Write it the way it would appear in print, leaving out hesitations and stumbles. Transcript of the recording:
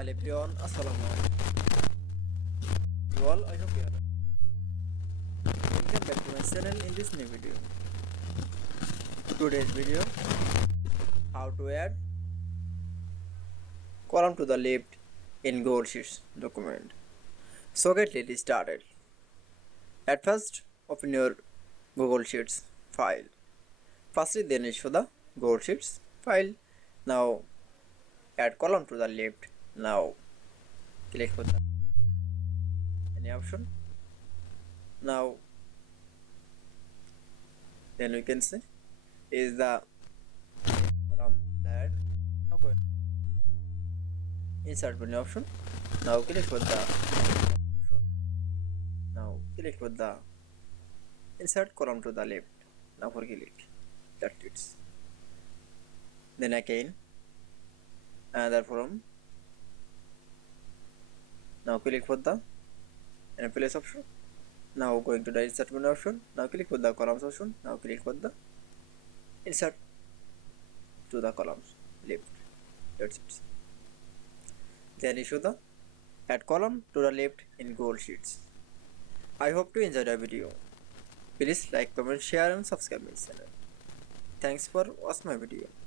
Hello everyone, Assalamu Walaikum. You all, I hope you are. Welcome back to my channel in this new video. Today's video, how to add column to the left in Google Sheets document. So get it started. At first, open your Google Sheets file. Firstly, then issue the Google Sheets file. Now add column to the left. Now click for the any option. Now then we can see is the column that now go insert menu option. Now click for the option. Now click for the insert column to the left. Now for click. That's it. Then again another column. Now click for the place option. Now going to the insert menu option. Now click for the columns option. Now click for the insert to the columns left. That's it. Then issue the add column to the left in Google Sheets. I hope to enjoy the video. Please like, comment, share and subscribe my channel. Thanks for watching my video.